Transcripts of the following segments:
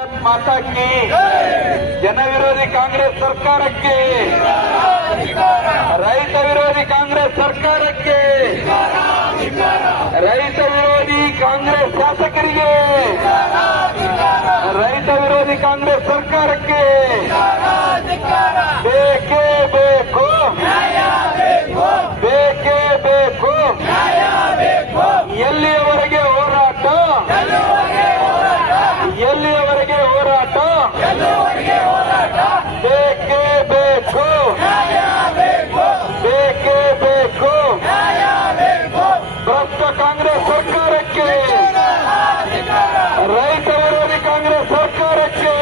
माता की जन विरोधी कांग्रेस सरकार के रैत विरोधी कांग्रेस सरकार के रैत विरोधी कांग्रेस शासकರಿಗೆ रैत विरोधी कांग्रेस सरकार के ಬೇಕೇ ಬೇಕು ಬೇಕೇ ಬೇಕು ಎಲ್ಲಿಯವರೆಗೆ ಹೋರಾಟ ಎಲ್ಲಿಯವರೆಗೆ ಹೋರಾಟ ಬೇಕೇ ಬೇಕು ಬೇಕೇ ಬೇಕು ಭ್ರಷ್ಟ ಕಾಂಗ್ರೆಸ್ ಸರ್ಕಾರಕ್ಕೆ ರೈತ ವಿರೋಧಿ ಕಾಂಗ್ರೆಸ್ ಸರ್ಕಾರಕ್ಕೆ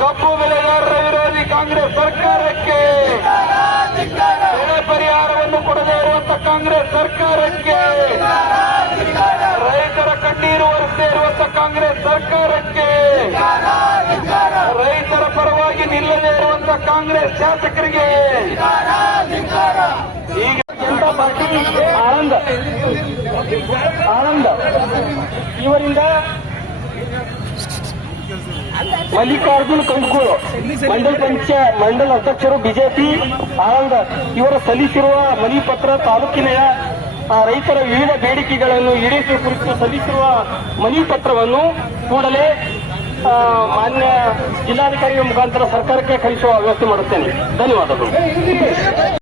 ಕಬ್ಬು ಬೆಳೆಗಾರರ ವಿರೋಧಿ ಕಾಂಗ್ರೆಸ್ ಸರ್ಕಾರಕ್ಕೆ ಬೆಳೆ ಪರಿಹಾರವನ್ನು ಕೊಡದೇ ಇರುವಂತಹ ಕಾಂಗ್ರೆಸ್ ಸರ್ಕಾರಕ್ಕೆ ರೈತರ ಕಣ್ಣೀರು ಒರೆಸದೇ ಇರುವಂತಹ ಕಾಂಗ್ರೆಸ್ ಸರ್ಕಾರಕ್ಕೆ ರೈತರ ಪರವಾಗಿ ನಿಲ್ಲದೇ ಇರುವಂತಹ ಕಾಂಗ್ರೆಸ್ ಶಾಸಕರಿಗೆ ಈಗ ಜನತಾ ಪಾರ್ಟಿ ಆನಂದ ಇವರಿಂದ ಮಲ್ಲಿಕಾರ್ಜುನ್ ಕಂಕೂರು ಮಂಡಲ ಅಧ್ಯಕ್ಷರು ಬಿಜೆಪಿ ಆನಂದ ಇವರು ಸಲ್ಲಿಸಿರುವ ಮನವಿ ಪತ್ರ ತಾಲೂಕಿನ ರೈತರ ವಿವಿಧ ಬೇಡಿಕೆಗಳನ್ನು ಈಡೇರಿಸುವ ಕುರಿತು ಸಲ್ಲಿಸಿರುವ ಮನವಿ ಪತ್ರವನ್ನು ಕೂಡಲೇ ಮಾನ್ಯ ಜಿಲ್ಲಾಧಿಕಾರಿಗಳ ಮುಖಾಂತರ ಸರ್ಕಾರಕ್ಕೆ ಕಳಿಸುವ ವ್ಯವಸ್ಥೆ ಮಾಡುತ್ತೇನೆ. ಧನ್ಯವಾದಗಳು.